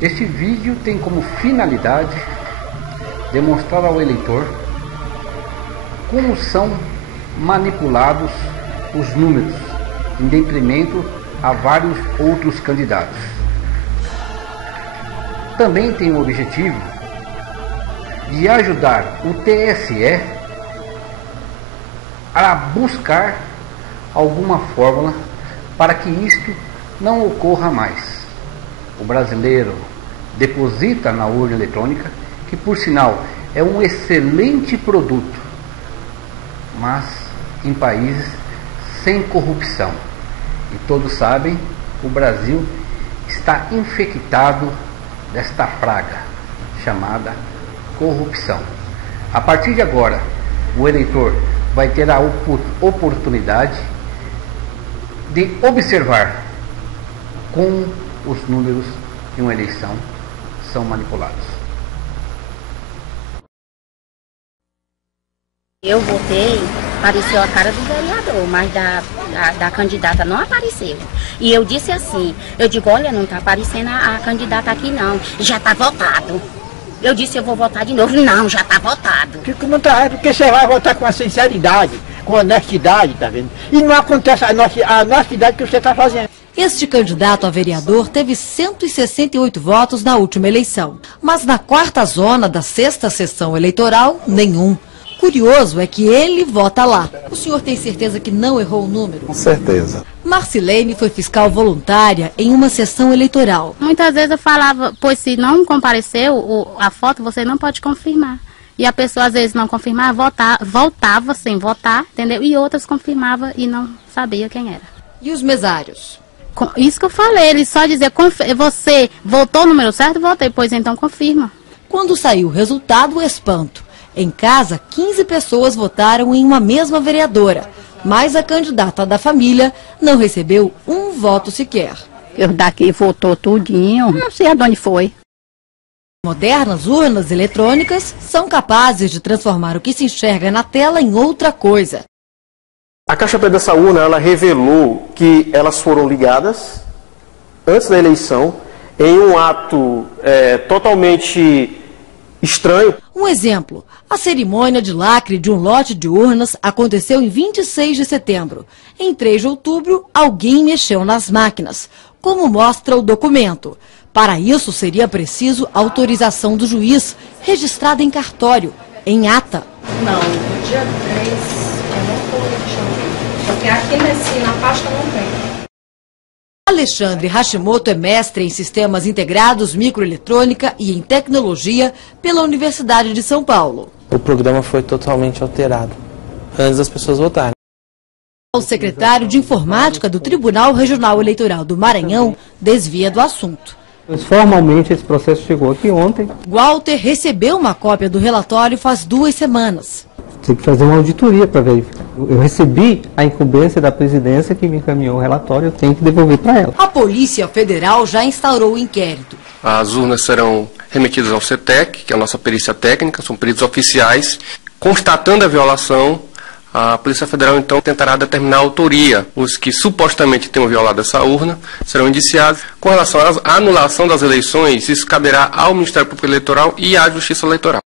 Este vídeo tem como finalidade demonstrar ao eleitor como são manipulados os números em detrimento a vários outros candidatos. Também tem o objetivo de ajudar o TSE a buscar alguma fórmula para que isto não ocorra mais. O brasileiro deposita na urna eletrônica, que por sinal é um excelente produto, mas em países sem corrupção. E todos sabem, o Brasil está infectado desta praga chamada corrupção. A partir de agora, o eleitor vai ter a oportunidade de observar como os números de uma eleição são manipulados. Eu votei, apareceu a cara do vereador, mas da candidata não apareceu. E eu disse assim, eu digo, olha, não está aparecendo a candidata aqui não, já está votado. Eu disse, eu vou votar de novo. Não, já está votado. Porque você vai votar com a sinceridade, com honestidade, tá vendo? E não acontece a honestidade que você está fazendo. Este candidato a vereador teve 168 votos na última eleição. Mas na quarta zona da sexta sessão eleitoral, nenhum. Curioso é que ele vota lá. O senhor tem certeza que não errou o número? Com certeza. Marcilene foi fiscal voluntária em uma sessão eleitoral. Muitas vezes eu falava, pois se não compareceu a foto, você não pode confirmar. E a pessoa às vezes não confirmava, voltava sem votar, entendeu? E outras confirmava e não sabia quem era. E os mesários? Isso que eu falei, ele só dizia, você votou o número certo? Votei, pois então confirma. Quando saiu o resultado, o espanto. Em casa, 15 pessoas votaram em uma mesma vereadora, mas a candidata da família não recebeu um voto sequer. Eu daqui votou tudinho, não sei aonde foi. Modernas urnas eletrônicas são capazes de transformar o que se enxerga na tela em outra coisa. A caixa preta dessa urna, ela revelou que elas foram ligadas antes da eleição em um ato totalmente estranho. Um exemplo, a cerimônia de lacre de um lote de urnas aconteceu em 26 de setembro. Em 3 de outubro, alguém mexeu nas máquinas, como mostra o documento. Para isso, seria preciso autorização do juiz, registrada em cartório, em ata. Não, no dia 3 eu não estou porque aqui na pasta não tem. Alexandre Hashimoto é mestre em Sistemas Integrados, Microeletrônica e em Tecnologia pela Universidade de São Paulo. O programa foi totalmente alterado antes das pessoas votarem. O secretário de Informática do Tribunal Regional Eleitoral do Maranhão desvia do assunto. Formalmente esse processo chegou aqui ontem. Walter recebeu uma cópia do relatório faz 2 semanas. Tem que fazer uma auditoria para verificar. Eu recebi a incumbência da presidência que me encaminhou o relatório, eu tenho que devolver para ela. A Polícia Federal já instaurou o inquérito. As urnas serão remetidas ao CETEC, que é a nossa perícia técnica, são peritos oficiais. Constatando a violação, a Polícia Federal então tentará determinar a autoria. Os que supostamente tenham violado essa urna serão indiciados. Com relação à anulação das eleições, isso caberá ao Ministério Público Eleitoral e à Justiça Eleitoral.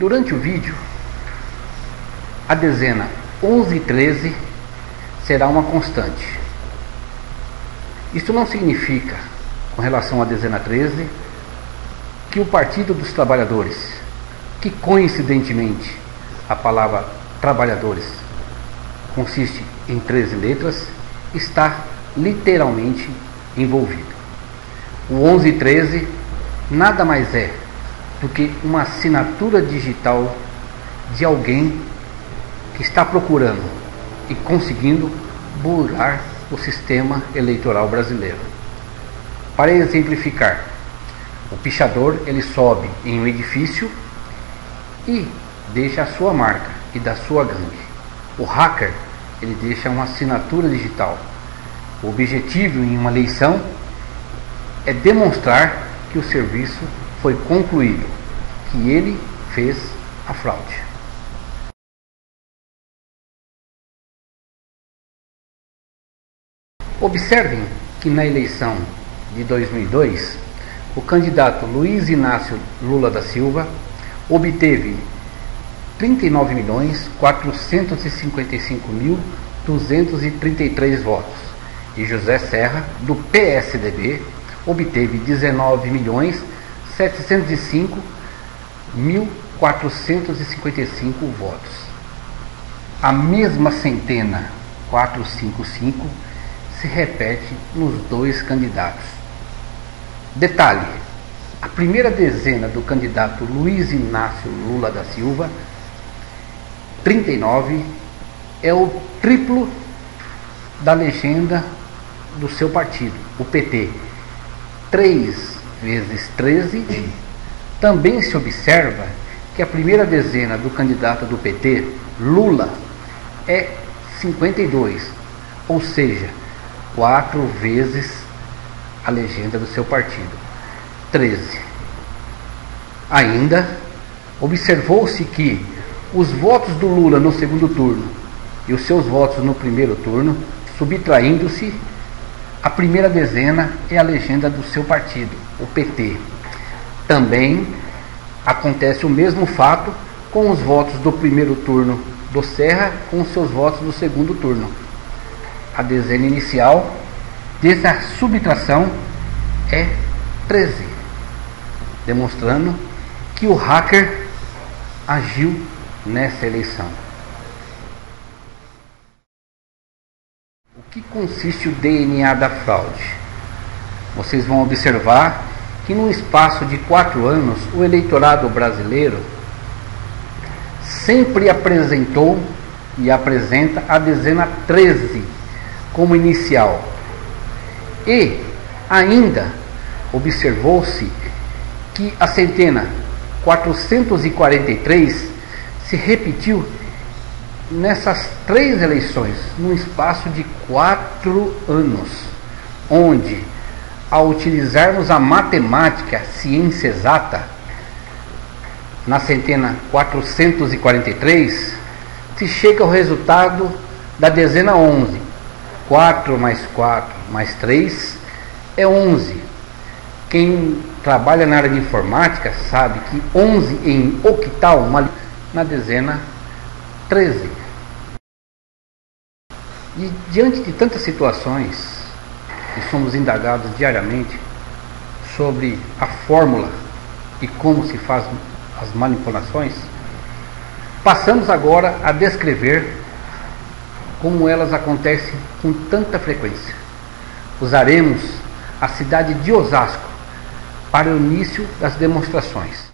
Durante o vídeo, a dezena 11 e 13 será uma constante. Isto não significa, com relação à dezena 13, que o Partido dos Trabalhadores, que coincidentemente a palavra trabalhadores consiste em 13 letras, está literalmente envolvido. O 11 e 13 nada mais é do que uma assinatura digital de alguém que está procurando e conseguindo burlar o sistema eleitoral brasileiro. Para exemplificar, o pichador ele sobe em um edifício e deixa a sua marca e da sua gangue. O hacker ele deixa uma assinatura digital. O objetivo em uma eleição é demonstrar que o serviço foi concluído, que ele fez a fraude. Observem que na eleição de 2002, o candidato Luiz Inácio Lula da Silva obteve 39.455.233 votos e José Serra, do PSDB, obteve 19.705.455 votos. A mesma centena 455 se repete nos dois candidatos. Detalhe: a primeira dezena do candidato Luiz Inácio Lula da Silva, 39, é o triplo da legenda do seu partido, o PT. 3 vezes 13. Também se observa que a primeira dezena do candidato do PT, Lula, é 52, ou seja, 4 vezes a legenda do seu partido, 13. Ainda observou-se que os votos do Lula no segundo turno e os seus votos no primeiro turno, subtraindo-se, a primeira dezena é a legenda do seu partido, o PT. Também acontece o mesmo fato com os votos do primeiro turno do Serra com os seus votos do segundo turno. A dezena inicial dessa subtração é 13, demonstrando que o hacker agiu nessa eleição. O que consiste o DNA da fraude? Vocês vão observar que no espaço de 4 anos o eleitorado brasileiro sempre apresentou e apresenta a dezena 13 como inicial. E ainda observou-se que a centena 443 se repetiu nessas 3 eleições, num espaço de 4 anos, onde, ao utilizarmos a matemática, ciência exata, na centena 443, se chega ao resultado da dezena 11. 4 mais 4 mais 3 é 11. Quem trabalha na área de informática sabe que 11 em octal, na dezena 13. E diante de tantas situações, e somos indagados diariamente sobre a fórmula e como se faz as manipulações, passamos agora a descrever como elas acontecem com tanta frequência. Usaremos a cidade de Osasco para o início das demonstrações.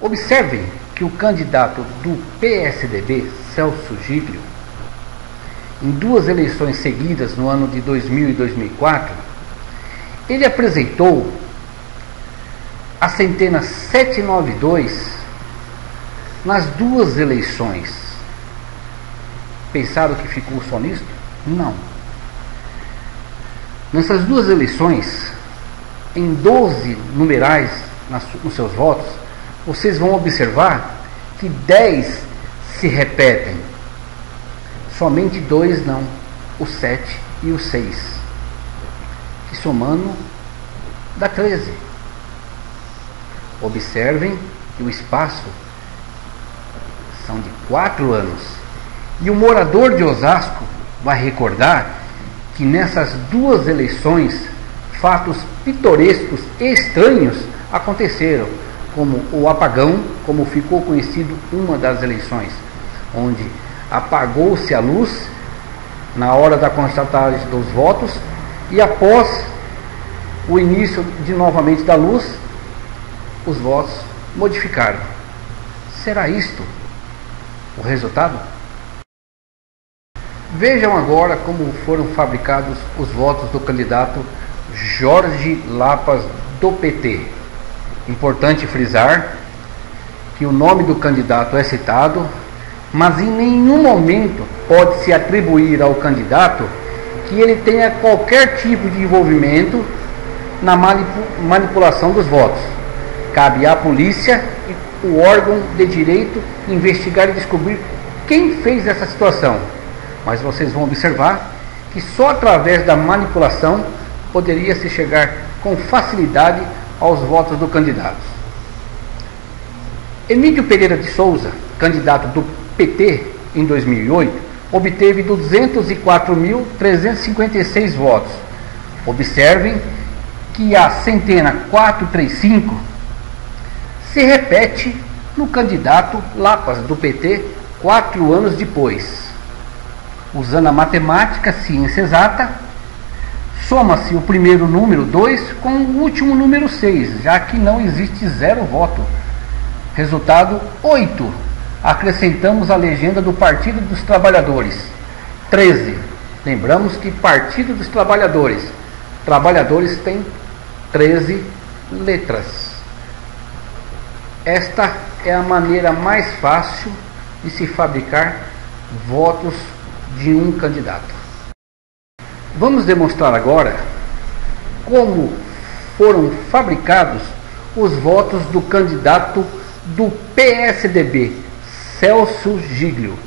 Observem que o candidato do PSDB, Celso Giglio, em 2 eleições seguidas no ano de 2000 e 2004, ele apresentou a centena 792 nas 2 eleições. Pensaram que ficou só nisto? Não. Nessas 2 eleições, em 12 numerais nos seus votos, vocês vão observar que 10 se repetem. Somente 2 não, o 7 e o 6, que somando dá 13. Observem que o espaço são de 4 anos. E o morador de Osasco vai recordar que nessas 2 eleições, fatos pitorescos e estranhos aconteceram, como o apagão, como ficou conhecido uma das eleições, onde apagou-se a luz na hora da constatagem dos votos e após o início novamente da luz, os votos modificaram. Será isto o resultado? Vejam agora como foram fabricados os votos do candidato Jorge Lapas, do PT. Importante frisar que o nome do candidato é citado, mas em nenhum momento pode-se atribuir ao candidato que ele tenha qualquer tipo de envolvimento na manipulação dos votos. Cabe à polícia e o órgão de direito investigar e descobrir quem fez essa situação. Mas vocês vão observar que só através da manipulação poderia se chegar com facilidade aos votos do candidato. Emílio Pereira de Souza, candidato do PT em 2008, obteve 204.356 votos. Observem que a centena 435 se repete no candidato Lapas do PT 4 anos depois. Usando a matemática, ciência exata, soma-se o primeiro número 2 com o último número 6, já que não existe 0 voto. Resultado 8. Acrescentamos a legenda do Partido dos Trabalhadores. 13. Lembramos que Partido dos Trabalhadores. Trabalhadores tem 13 letras. Esta é a maneira mais fácil de se fabricar votos de um candidato. Vamos demonstrar agora como foram fabricados os votos do candidato do PSDB, Celso Giglio.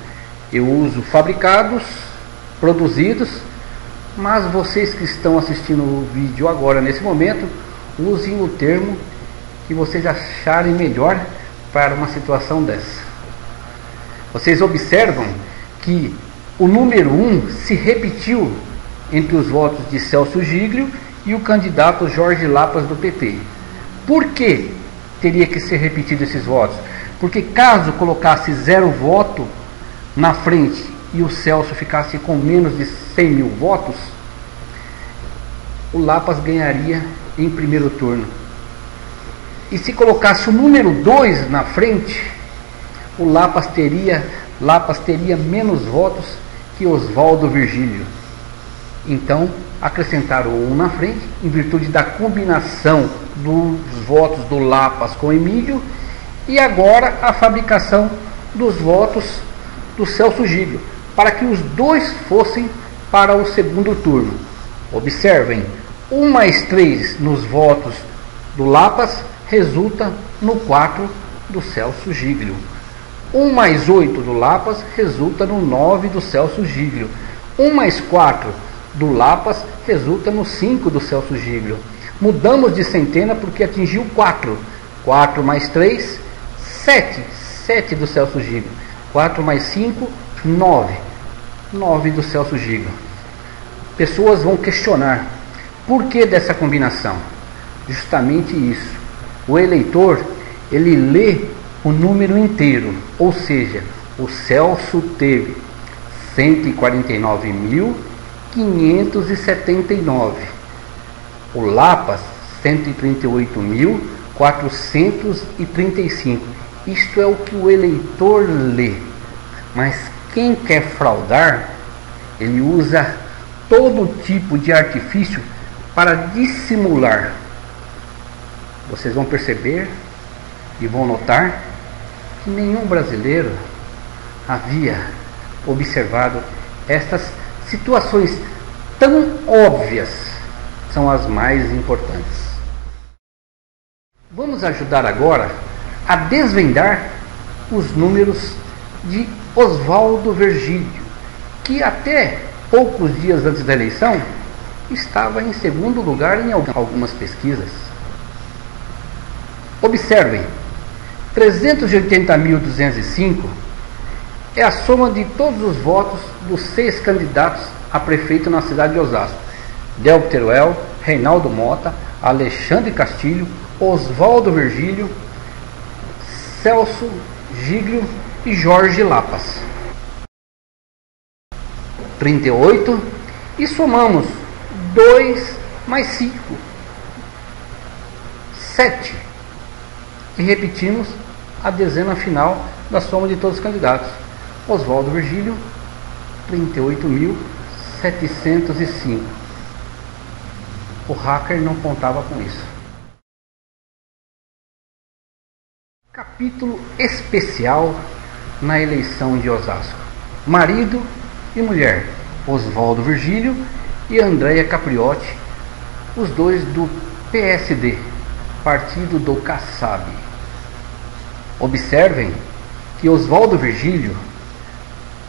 Eu uso fabricados, produzidos, mas vocês que estão assistindo o vídeo agora, nesse momento, usem o termo que vocês acharem melhor para uma situação dessa. Vocês observam que o número 1 se repetiu entre os votos de Celso Giglio e o candidato Jorge Lapas do PT. Por que teria que ser repetido esses votos? Porque caso colocasse 0 voto na frente e o Celso ficasse com menos de 100 mil votos, o Lapas ganharia em primeiro turno. E se colocasse o número 2 na frente, o Lapas teria menos votos que Oswaldo Virgílio. Então, acrescentaram o 1 na frente, em virtude da combinação dos votos do Lapas com Emílio, e agora a fabricação dos votos do Celso Giglio, para que os dois fossem para o segundo turno. Observem, 1 mais 3 nos votos do Lapas resulta no 4 do Celso Giglio. 1 mais 8 do Lapas resulta no 9 do Celso Giglio. 1 mais 4 do Lapas resulta no 5 do Celso Giglio. Mudamos de centena porque atingiu 4. 4 mais 3, 7. 7 do Celso Giglio. 4 mais 5, 9. 9 do Celso Giglio. Pessoas vão questionar por que dessa combinação. Justamente isso. O eleitor, ele lê o número inteiro, ou seja, o Celso teve 149.579, o Lapas 138.435. Isto é o que o eleitor lê. Mas quem quer fraudar, ele usa todo tipo de artifício para dissimular. Vocês vão perceber e vão notar que nenhum brasileiro havia observado estas situações tão óbvias, são as mais importantes. Vamos ajudar agora a desvendar os números de Oswaldo Virgílio, que até poucos dias antes da eleição estava em segundo lugar em algumas pesquisas. Observem, 380.205 é a soma de todos os votos dos 6 candidatos a prefeito na cidade de Osasco: Delbo Teruel, Reinaldo Mota, Alexandre Castilho, Oswaldo Virgílio, Celso Giglio e Jorge Lapas. 38, e somamos 2 mais 5, 7. E repetimos a dezena final da soma de todos os candidatos. Oswaldo Virgílio, 38.705. O hacker não contava com isso. Capítulo especial na eleição de Osasco. Marido e mulher, Oswaldo Virgílio e Andréia Capriotti, os dois do PSD, partido do Kassab. Observem que Oswaldo Virgílio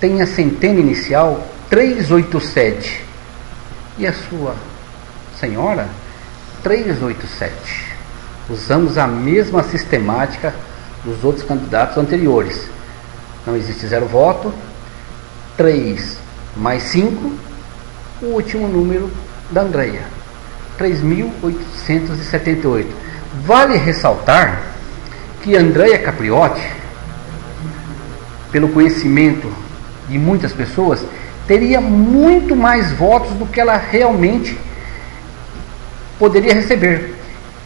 tem a centena inicial 387 e a sua senhora 387. Usamos a mesma sistemática dos outros candidatos anteriores. Não existe 0 voto, 3 mais 5, o último número da Andréia, 3.878. Vale ressaltar que Andréia Capriotti, pelo conhecimento de muitas pessoas, teria muito mais votos do que ela realmente poderia receber.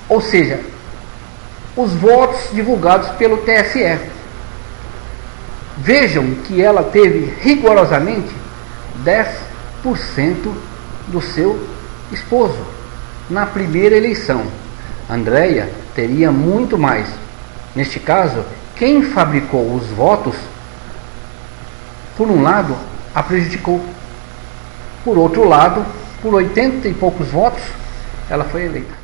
Ou seja, os votos divulgados pelo TSE. Vejam que ela teve rigorosamente 10% do seu esposo na primeira eleição. Andréia teria muito mais. Neste caso, quem fabricou os votos, por um lado, a prejudicou. Por outro lado, por 80 e poucos votos, ela foi eleita.